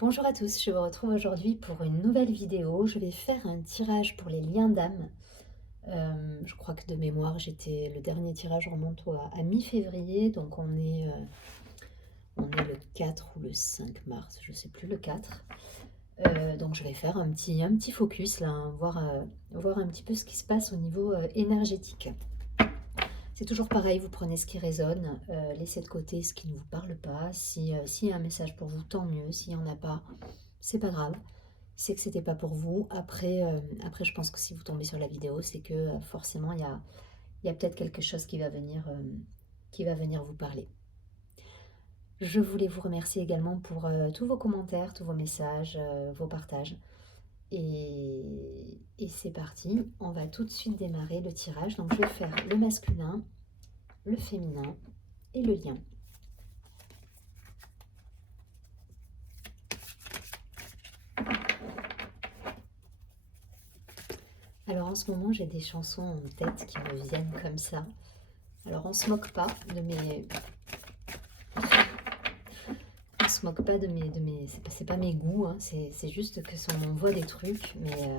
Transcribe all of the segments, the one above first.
Bonjour à tous, je vous retrouve aujourd'hui pour une nouvelle vidéo. Je vais faire un tirage pour les liens d'âme. Je crois que de mémoire, le dernier tirage remonte à mi-février, donc on est le 4 ou le 5 mars, je ne sais plus, le 4. Donc je vais faire un petit focus là, hein, voir un petit peu ce qui se passe au niveau énergétique. C'est toujours pareil, vous prenez ce qui résonne, laissez de côté ce qui ne vous parle pas. S'il y a un message pour vous, tant mieux. S'il n'y en a pas, c'est pas grave. C'est que c'était pas pour vous. Après, je pense que si vous tombez sur la vidéo, c'est que forcément, il y a peut-être quelque chose qui va venir vous parler. Je voulais vous remercier également pour tous vos commentaires, tous vos messages, vos partages. Et c'est parti, on va tout de suite démarrer le tirage. Donc je vais faire le masculin, le féminin et le lien. Alors en ce moment, j'ai des chansons en tête qui me viennent comme ça. Alors on se moque pas de mes... On se moque pas de mes... C'est pas mes goûts, hein, c'est juste que ça m'envoie des trucs, mais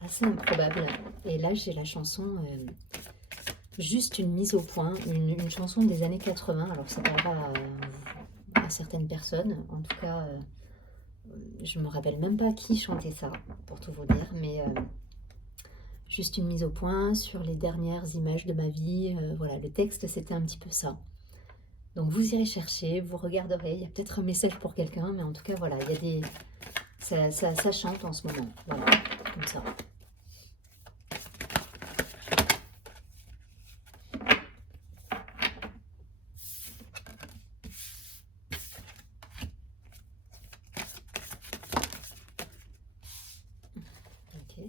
assez improbables. Et là, j'ai la chanson... juste une mise au point, une chanson des années 80. Alors ça parlera à certaines personnes, en tout cas... je me rappelle même pas qui chantait ça, pour tout vous dire, mais... juste une mise au point sur les dernières images de ma vie. Voilà, le texte, c'était un petit peu ça. Donc vous irez chercher, vous regarderez. Il y a peut-être un message pour quelqu'un, mais en tout cas, voilà, il y a des... Ça chante en ce moment. Voilà, comme ça. Ok.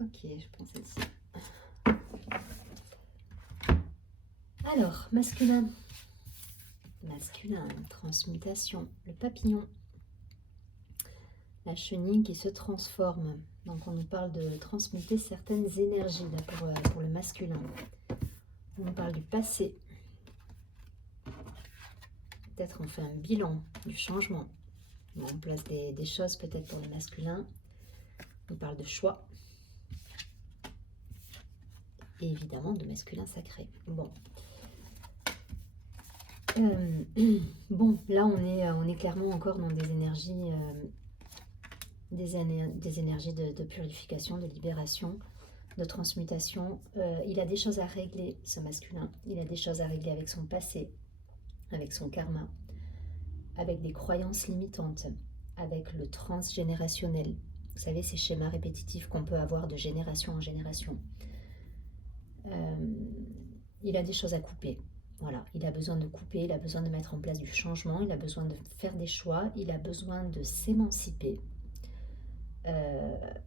Ok, je prends celle-ci. Alors, masculin. Masculin, transmutation, le papillon. La chenille qui se transforme. Donc on nous parle de transmuter certaines énergies là, pour le masculin. On nous parle du passé. Peut-être on fait un bilan du changement. On place des choses peut-être pour le masculin. On parle de choix. Et évidemment de masculin sacré. Bon. Bon, là on est clairement encore dans des énergies, des énergies de purification, de libération, de transmutation. Il a des choses à régler, ce masculin. Il a des choses à régler avec son passé, avec son karma, avec des croyances limitantes, avec le transgénérationnel. Vous savez, ces schémas répétitifs qu'on peut avoir de génération en génération. Il a des choses à couper. Voilà, il a besoin de couper, il a besoin de mettre en place du changement, il a besoin de faire des choix, il a besoin de s'émanciper,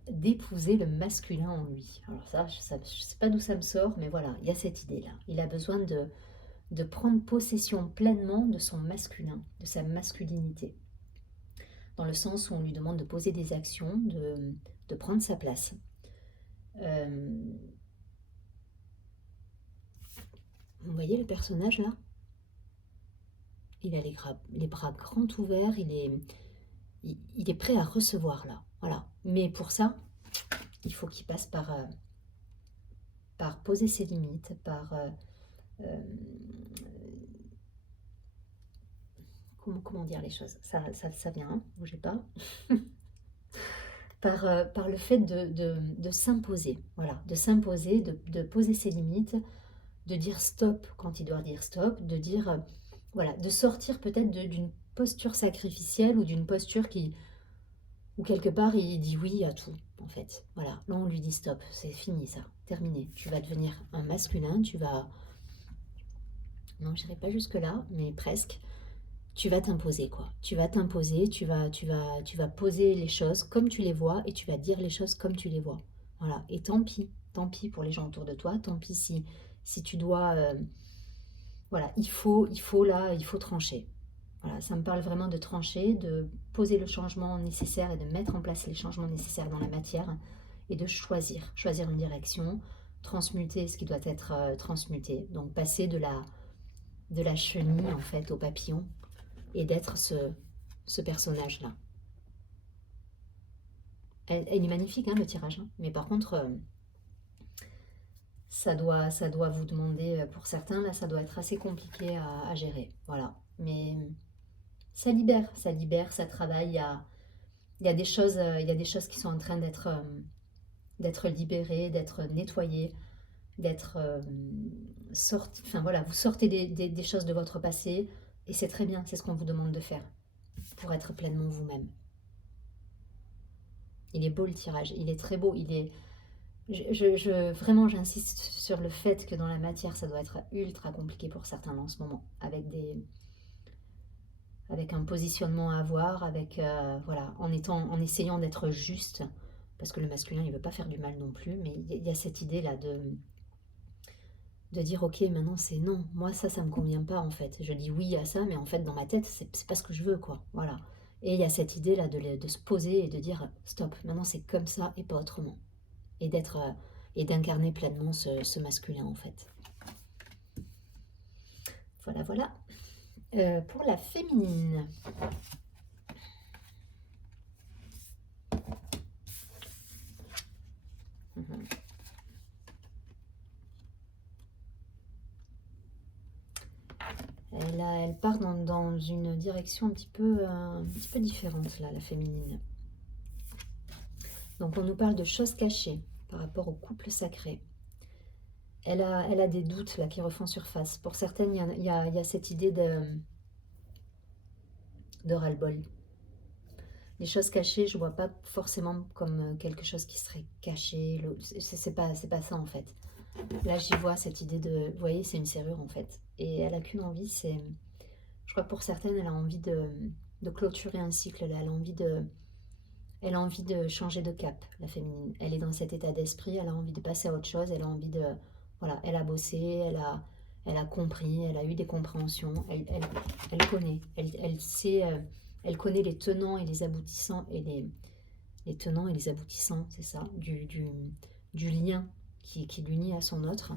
d'épouser le masculin en lui. Alors ça, je ne sais pas d'où ça me sort, mais voilà, il y a cette idée-là. Il a besoin de prendre possession pleinement de son masculin, de sa masculinité. Dans le sens où on lui demande de poser des actions, de prendre sa place. Vous voyez le personnage là? Il a les bras grands ouverts, il est prêt à recevoir là. Voilà. Mais pour ça, il faut qu'il passe par poser ses limites, comment dire les choses? Ça vient, hein, bougez pas. Par le fait de s'imposer, voilà, de s'imposer, de poser ses limites, de dire stop quand il doit dire stop, de dire, voilà, de sortir peut-être d'une posture sacrificielle ou d'une posture où quelque part il dit oui à tout, en fait. Voilà, là on lui dit stop, c'est fini ça, terminé. Tu vas devenir un masculin, non, je n'irai pas jusque-là, mais presque. Tu vas t'imposer, quoi. Tu vas t'imposer, tu vas poser les choses comme tu les vois et tu vas dire les choses comme tu les vois. Voilà, et tant pis pour les gens autour de toi, tant pis si tu dois... voilà, il faut trancher. Voilà, ça me parle vraiment de trancher, de poser le changement nécessaire et de mettre en place les changements nécessaires dans la matière et de choisir une direction, transmuter ce qui doit être transmuté. Donc passer de la chenille en fait au papillon et d'être ce personnage-là. Elle est magnifique, hein, le tirage, hein. Mais par contre, ça doit vous demander, pour certains, là, ça doit être assez compliqué à gérer. Voilà. Mais ça libère, ça travaille. Il y a des choses, qui sont en train d'être libérées, d'être nettoyées, d'être sorties. Enfin voilà, vous sortez des choses de votre passé et c'est très bien, c'est ce qu'on vous demande de faire pour être pleinement vous-même. Il est beau le tirage, il est très beau, il est... vraiment, j'insiste sur le fait que dans la matière, ça doit être ultra compliqué pour certains en ce moment, avec un positionnement à avoir, voilà, en essayant d'être juste, parce que le masculin, il veut pas faire du mal non plus, mais il y a cette idée-là de dire, ok, maintenant c'est non, moi ça me convient pas en fait. Je dis oui à ça, mais en fait dans ma tête, c'est pas ce que je veux, quoi. Voilà. Et il y a cette idée-là de se poser et de dire, stop, maintenant c'est comme ça et pas autrement. Et d'incarner pleinement ce masculin en fait. Voilà, voilà. Pour la féminine. Elle part dans une direction un petit peu différente, là, la féminine. Donc on nous parle de choses cachées par rapport au couple sacré. Elle a des doutes là qui refont surface. Pour certaines, il y a cette idée de ras-le-bol. Les choses cachées, je ne vois pas forcément comme quelque chose qui serait caché. C'est pas ça en fait. Là, j'y vois cette idée de... Vous voyez, c'est une serrure en fait. Et elle a qu'une envie, c'est... Je crois que pour certaines, elle a envie de clôturer un cycle. Là. Elle a envie de changer de cap, la féminine. Elle est dans cet état d'esprit, elle a envie de passer à autre chose, elle a envie de... Voilà, elle a bossé, elle a compris, elle a eu des compréhensions, elle connaît, elle sait... elle connaît les tenants et les aboutissants, et les tenants et les aboutissants, c'est ça, du lien qui l'unit à son autre.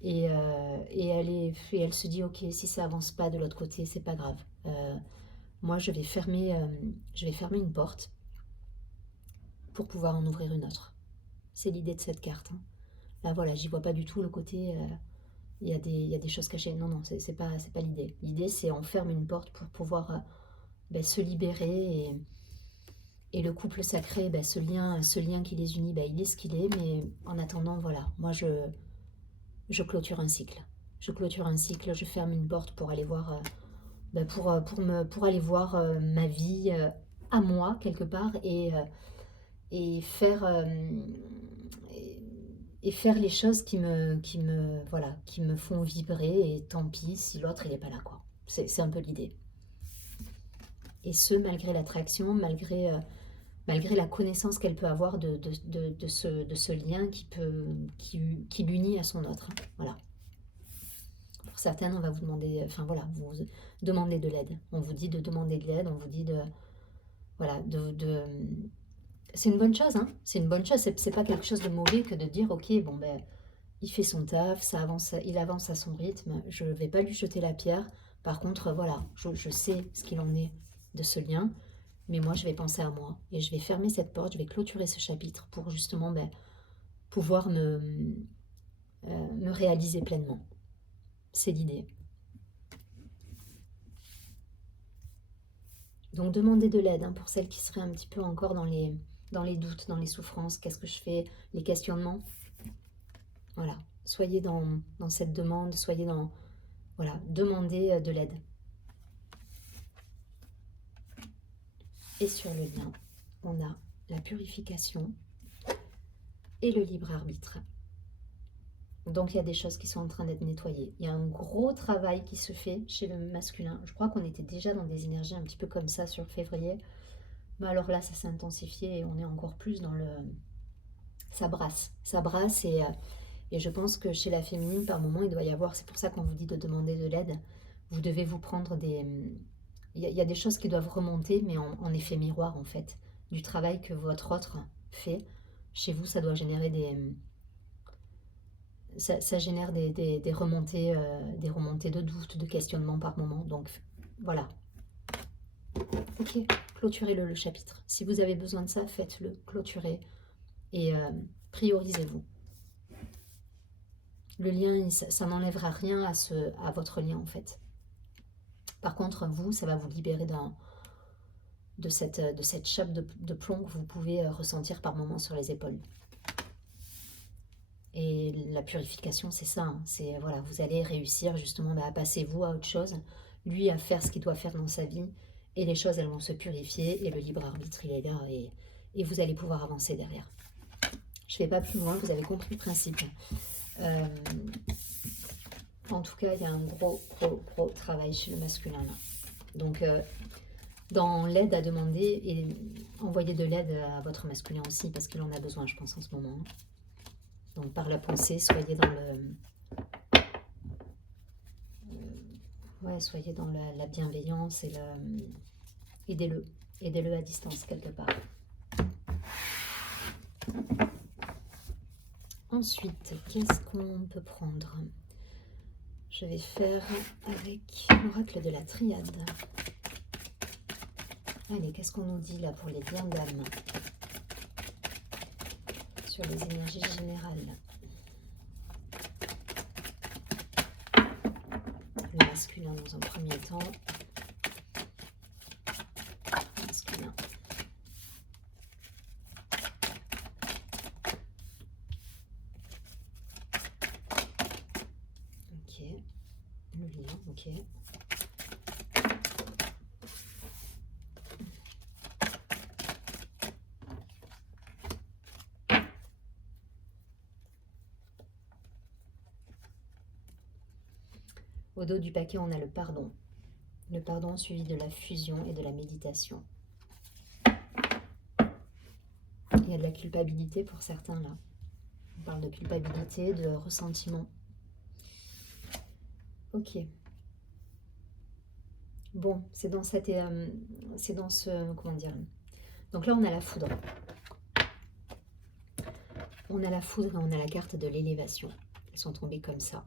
Et elle se dit, ok, si ça avance pas de l'autre côté, c'est pas grave. Moi, je vais fermer une porte pour pouvoir en ouvrir une autre. C'est l'idée de cette carte. Hein. Là, voilà, j'y vois pas du tout le côté, il y a des choses cachées. Non, non, c'est pas l'idée. L'idée, c'est on ferme une porte pour pouvoir se libérer et le couple sacré, ce lien qui les unit, il est ce qu'il est, mais en attendant, voilà, moi je clôture un cycle. Je clôture un cycle, je ferme une porte pour aller voir, pour aller voir ma vie à moi, quelque part, et faire les choses qui me font vibrer, et tant pis si l'autre il est pas là, quoi. C'est un peu l'idée. Et ce, malgré l'attraction, malgré la connaissance qu'elle peut avoir de ce lien qui l'unit à son autre. Hein. Voilà. Pour certaines, on va vous demander, vous demandez de l'aide. On vous dit de demander de l'aide, on vous dit c'est une bonne chose, hein. C'est une bonne chose. C'est pas quelque chose de mauvais que de dire, ok, il fait son taf, il avance à son rythme. Je vais pas lui jeter la pierre. Par contre, voilà, je sais ce qu'il en est de ce lien. Mais moi, je vais penser à moi et je vais fermer cette porte, je vais clôturer ce chapitre pour justement pouvoir me réaliser pleinement. C'est l'idée. Donc, demandez de l'aide pour celles qui seraient un petit peu encore dans les doutes, dans les souffrances. Qu'est-ce que je fais? Les questionnements. Voilà. Soyez dans cette demande, soyez dans... Voilà, demandez de l'aide. Et sur le lien, on a la purification et le libre arbitre. Donc il y a des choses qui sont en train d'être nettoyées. Il y a un gros travail qui se fait chez le masculin. Je crois qu'on était déjà dans des énergies un petit peu comme ça sur février. Mais alors là, ça s'est intensifié et on est encore plus dans le... Ça brasse et je pense que chez la féminine, par moment, il doit y avoir... C'est pour ça qu'on vous dit de demander de l'aide. Vous devez vous prendre Il y a des choses qui doivent remonter, mais en effet miroir, en fait. Du travail que votre autre fait. Chez vous, ça doit générer ça génère des remontées de doute, de questionnement par moment. Donc, voilà. Ok, clôturez le chapitre. Si vous avez besoin de ça, faites-le, clôturez et priorisez-vous. Le lien, ça n'enlèvera rien à votre lien, en fait. Par contre, vous, ça va vous libérer de cette chape de plomb que vous pouvez ressentir par moments sur les épaules. Et la purification, c'est ça. Hein. C'est voilà, vous allez réussir justement à passer vous à autre chose, lui à faire ce qu'il doit faire dans sa vie, et les choses, elles vont se purifier, et le libre arbitre, il est là, et vous allez pouvoir avancer derrière. Je ne vais pas plus loin, vous avez compris le principe. En tout cas, il y a un gros travail chez le masculin là. Donc, dans l'aide à demander, et envoyer de l'aide à votre masculin aussi, parce qu'il en a besoin, je pense, en ce moment. Donc, par la pensée, soyez dans soyez dans la bienveillance et aidez-le. Aidez-le à distance, quelque part. Ensuite, qu'est-ce qu'on peut prendre? Je vais faire avec l'oracle de la triade. Allez, qu'est-ce qu'on nous dit là pour les liens d'âme? Sur les énergies générales. Le masculin dans un premier temps. Masculin. Ok. Le lien, ok. Au dos du paquet, on a le pardon. Le pardon suivi de la fusion et de la méditation. Il y a de la culpabilité pour certains là. On parle de culpabilité, de ressentiment. Ok. Bon, c'est dans ce... Comment dire? Donc là, on a la foudre. On a la foudre et on a la carte de l'élévation. Elles sont tombées comme ça.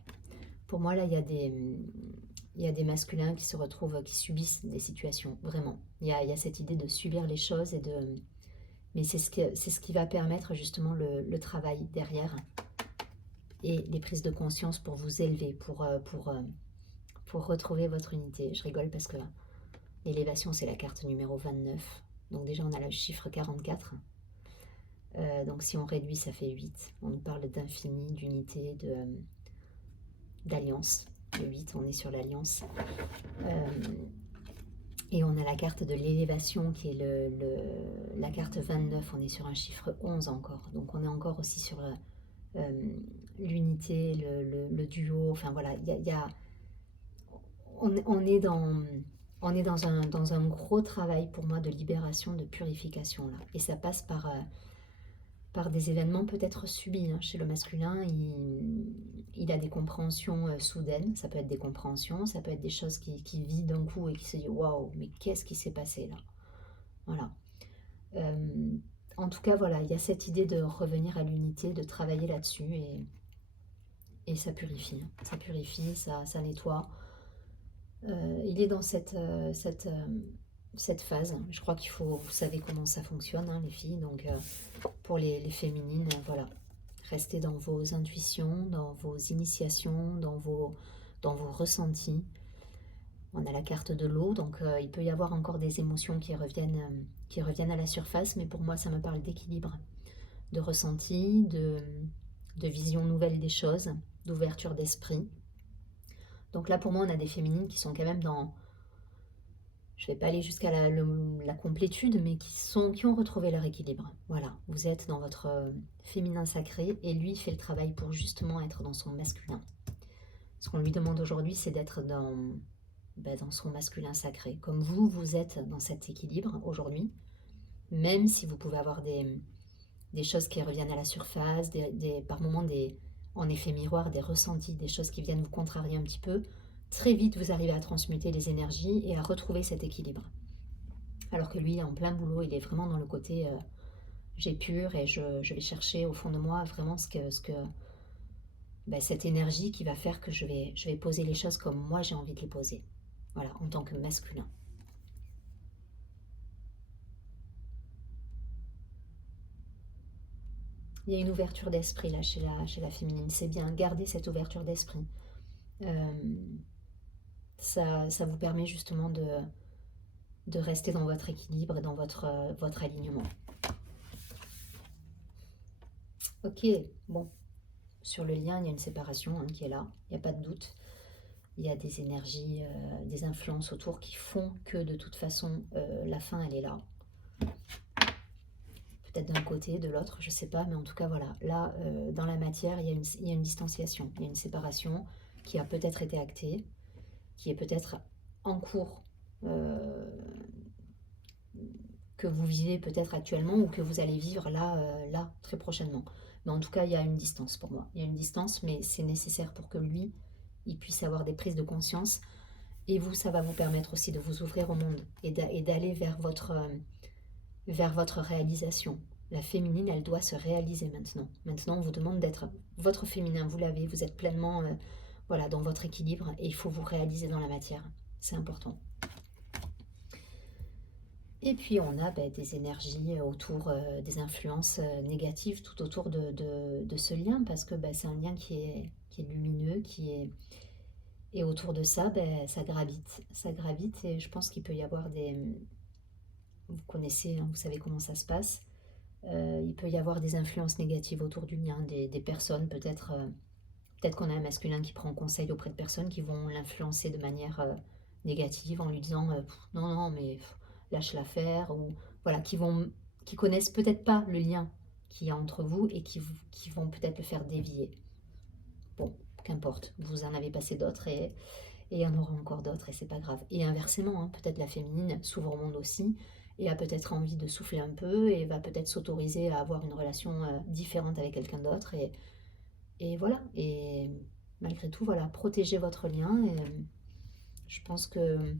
Pour moi, là, il y a des masculins qui se retrouvent, qui subissent des situations, vraiment. Il y a cette idée de subir les choses mais c'est ce qui va permettre justement le travail derrière et les prises de conscience pour vous élever, pour retrouver votre unité. Je rigole parce que l'élévation, c'est la carte numéro 29. Donc déjà, on a le chiffre 44. Donc si on réduit, ça fait 8. On nous parle d'infini, d'unité, d'alliance. Le 8, on est sur l'alliance. Et on a la carte de l'élévation qui est la carte 29. On est sur un chiffre 11 encore. Donc on est encore aussi sur l'unité, le duo. Enfin voilà, on est dans un gros travail pour moi de libération, de purification là. Et ça passe par des événements peut-être subis. Hein. Chez le masculin, il a des compréhensions soudaines. Ça peut être des compréhensions, ça peut être des choses qui vit d'un coup et qui se dit waouh, mais qu'est-ce qui s'est passé là? Voilà. En tout cas, voilà, il y a cette idée de revenir à l'unité, de travailler là-dessus et ça purifie. Hein. Ça purifie, ça nettoie. Il est dans cette phase. Je crois vous savez comment ça fonctionne, hein, les filles. Donc, pour les féminines, voilà. Restez dans vos intuitions, dans vos initiations, dans vos ressentis. On a la carte de l'eau, donc il peut y avoir encore des émotions qui reviennent à la surface, mais pour moi, ça me parle d'équilibre, de ressenti, de vision nouvelle des choses, d'ouverture d'esprit. Donc là, pour moi, on a des féminines qui sont quand même dans... Je ne vais pas aller jusqu'à la complétude, mais qui ont retrouvé leur équilibre. Voilà, vous êtes dans votre féminin sacré et lui fait le travail pour justement être dans son masculin. Ce qu'on lui demande aujourd'hui, c'est d'être dans son masculin sacré. Comme vous êtes dans cet équilibre aujourd'hui, même si vous pouvez avoir des choses qui reviennent à la surface, par moments en effet miroir, des ressentis, des choses qui viennent vous contrarier un petit peu, très vite vous arrivez à transmuter les énergies et à retrouver cet équilibre. Alors que lui, il est en plein boulot, il est vraiment dans le côté j'ai pur et je vais chercher au fond de moi vraiment cette énergie qui va faire que je vais poser les choses comme moi j'ai envie de les poser. Voilà, en tant que masculin. Il y a une ouverture d'esprit là chez la féminine. C'est bien, gardez cette ouverture d'esprit. Ça vous permet justement de rester dans votre équilibre et dans votre alignement. Ok, bon. Sur le lien, il y a une séparation qui est là, il n'y a pas de doute. Il y a des énergies, des influences autour qui font que de toute façon, la fin, elle est là. Peut-être d'un côté, de l'autre, je ne sais pas, mais en tout cas, voilà. Là, dans la matière, il y a une distanciation, il y a une séparation qui a peut-être été actée, qui est peut-être en cours, que vous vivez peut-être actuellement ou que vous allez vivre là, très prochainement. Mais en tout cas, il y a une distance pour moi. Il y a une distance, mais c'est nécessaire pour que lui, il puisse avoir des prises de conscience. Et vous, ça va vous permettre aussi de vous ouvrir au monde et d'aller vers votre réalisation. La féminine, elle doit se réaliser maintenant. Maintenant, on vous demande d'être votre féminin, vous l'avez, vous êtes pleinement voilà, dans votre équilibre et il faut vous réaliser dans la matière. C'est important. Et puis on a des énergies autour, des influences négatives tout autour de ce lien, parce que c'est un lien qui est lumineux, et autour de ça, ça gravite, et je pense qu'il peut y avoir vous connaissez, hein, vous savez comment ça se passe, il peut y avoir des influences négatives autour du lien, des personnes, peut-être qu'on a un masculin qui prend conseil auprès de personnes qui vont l'influencer de manière négative en lui disant non, mais lâche l'affaire, ou voilà, qui connaissent peut-être pas le lien qu'il y a entre vous et qui vont peut-être le faire dévier. Bon, qu'importe, vous en avez passé d'autres et il y en aura encore d'autres et c'est pas grave. Et inversement, hein, peut-être la féminine s'ouvre au monde aussi et a peut-être envie de souffler un peu et va peut-être s'autoriser à avoir une relation différente avec quelqu'un d'autre, et voilà. Et malgré tout, voilà, protégez votre lien. Et je pense que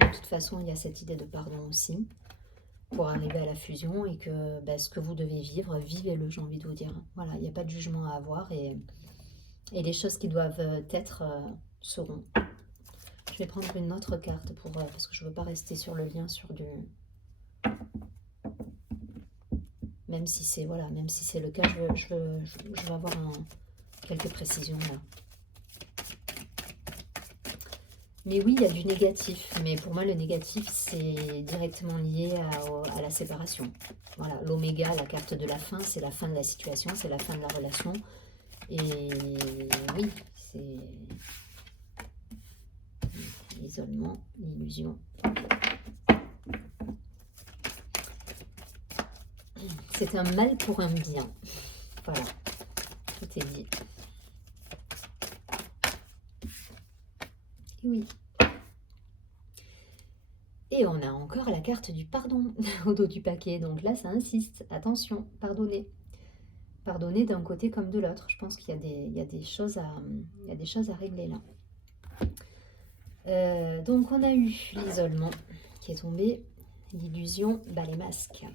de toute façon, il y a cette idée de pardon aussi pour arriver à la fusion, et que ce que vous devez vivre, vivez-le, j'ai envie de vous dire. Voilà, il n'y a pas de jugement à avoir, et les choses qui doivent être seront. Je vais prendre une autre carte parce que je ne veux pas rester sur le lien, sur du... Même si c'est voilà, même si c'est le cas, je veux avoir quelques précisions là. Mais oui, il y a du négatif. Mais pour moi, le négatif, c'est directement lié à la séparation. Voilà, l'oméga, la carte de la fin, c'est la fin de la situation, c'est la fin de la relation. Et oui, c'est l'isolement, l'illusion. C'est un mal pour un bien. Voilà, tout est dit. Et oui. Et on a encore la carte du pardon au dos du paquet. Donc là, ça insiste. Attention, pardonnez. Pardonnez d'un côté comme de l'autre. Je pense qu'il y a des choses à régler là. Donc on a eu l'isolement qui est tombé, l'illusion, les masques,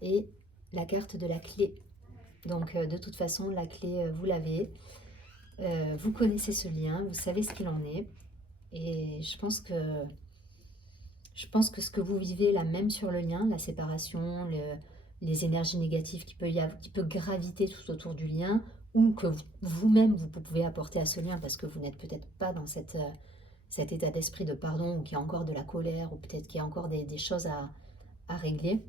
et la carte de la clé. Donc de toute façon, la clé, vous l'avez. Vous connaissez ce lien, vous savez ce qu'il en est. Et je pense que ce que vous vivez là, même sur le lien, la séparation, les énergies négatives qui peut graviter tout autour du lien, ou que vous-même vous pouvez apporter à ce lien, parce que vous n'êtes peut-être pas dans cet état d'esprit de pardon, ou qu'il y a encore de la colère, ou peut-être qu'il y a encore des choses à régler.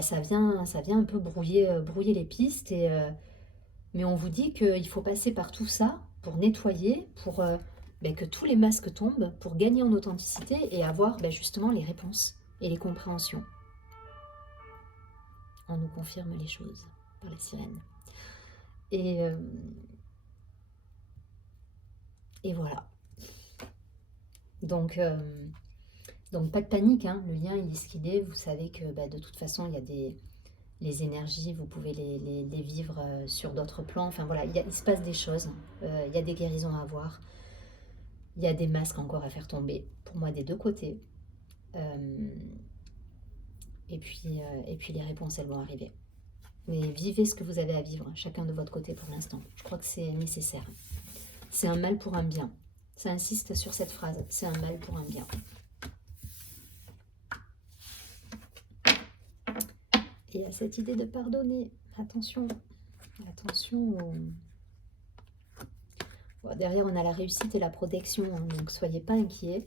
Ça vient un peu brouiller les pistes, mais on vous dit qu'il faut passer par tout ça pour nettoyer, pour que tous les masques tombent, pour gagner en authenticité et avoir justement les réponses et les compréhensions. On nous confirme les choses par la sirène. Et voilà. Donc pas de panique, hein. Le lien il est ce qu'il est. Vous savez que de toute façon il y a les énergies, vous pouvez les vivre sur d'autres plans. Enfin voilà, il se passe des choses, il y a des guérisons à avoir, il y a des masques encore à faire tomber, pour moi des deux côtés. Et puis les réponses, elles vont arriver. Mais vivez ce que vous avez à vivre, chacun de votre côté pour l'instant. Je crois que c'est nécessaire. C'est un mal pour un bien. Ça insiste sur cette phrase, c'est un mal pour un bien. Et à cette idée de pardonner, attention, attention au... Bon, derrière, on a la réussite et la protection, hein, donc soyez pas inquiets.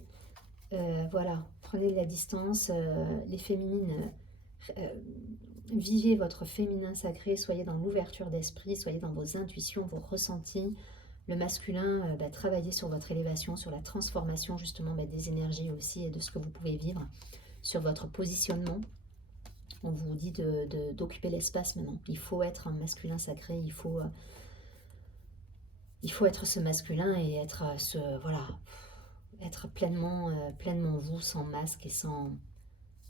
Voilà, prenez de la distance, les féminines, vivez votre féminin sacré, soyez dans l'ouverture d'esprit, soyez dans vos intuitions, vos ressentis. Le masculin, travaillez sur votre élévation, sur la transformation justement des énergies aussi et de ce que vous pouvez vivre, sur votre positionnement. On vous dit d'occuper l'espace maintenant. Il faut être un masculin sacré, il faut être ce masculin et être être pleinement vous, sans masque et sans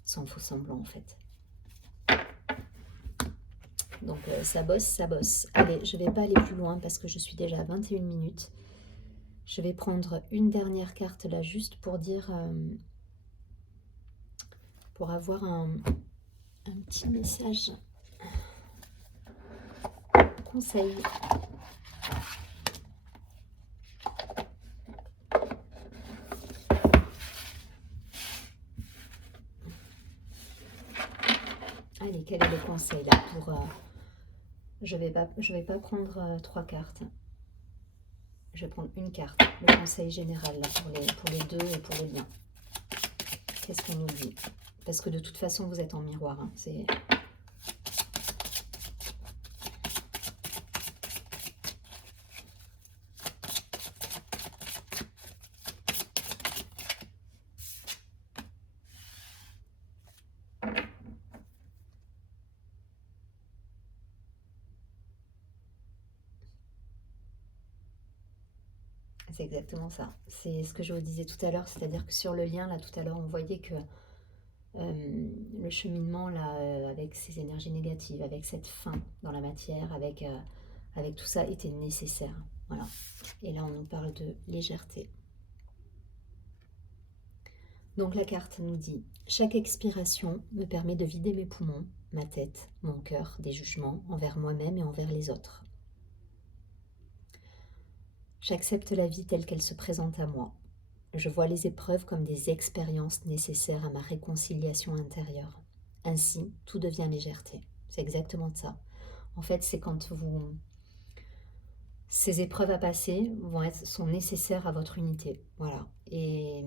faux semblant en fait. Donc ça bosse, ça bosse. Allez, je ne vais pas aller plus loin parce que je suis déjà à 21 minutes. Je vais prendre une dernière carte là juste pour dire, pour avoir un petit message, conseil. Allez, quel est le conseil là pour... je vais pas prendre 3 cartes. Je vais prendre une carte, le conseil général là, pour les deux et pour le lien. Qu'est-ce qu'on nous dit? Parce que de toute façon, vous êtes en miroir. Hein, c'est... C'est exactement ça. C'est ce que je vous disais tout à l'heure, c'est-à-dire que sur le lien, là, tout à l'heure, on voyait que le cheminement, là, avec ces énergies négatives, avec cette faim dans la matière, avec tout ça, était nécessaire. Voilà. Et là, on nous parle de légèreté. Donc la carte nous dit « Chaque expiration me permet de vider mes poumons, ma tête, mon cœur, des jugements envers moi-même et envers les autres. J'accepte la vie telle qu'elle se présente à moi. Je vois les épreuves comme des expériences nécessaires à ma réconciliation intérieure. Ainsi, tout devient légèreté. » C'est exactement ça. En fait, c'est quand vous... Ces épreuves à passer sont nécessaires à votre unité. Voilà. Et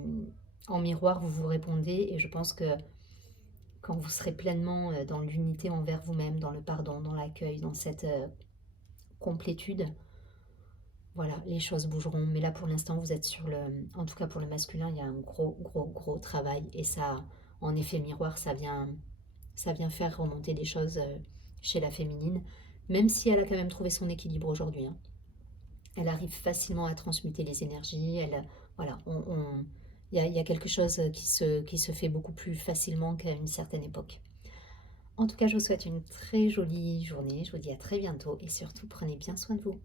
en miroir, vous vous répondez. Et je pense que quand vous serez pleinement dans l'unité envers vous-même, dans le pardon, dans l'accueil, dans cette complétude, voilà, les choses bougeront. Mais là, pour l'instant, vous êtes sur le... En tout cas, pour le masculin, il y a un gros travail. Et ça, en effet miroir, ça vient faire remonter des choses chez la féminine. Même si elle a quand même trouvé son équilibre aujourd'hui. Hein. Elle arrive facilement à transmuter les énergies. Voilà, il y a quelque chose qui se fait beaucoup plus facilement qu'à une certaine époque. En tout cas, je vous souhaite une très jolie journée. Je vous dis à très bientôt. Et surtout, prenez bien soin de vous.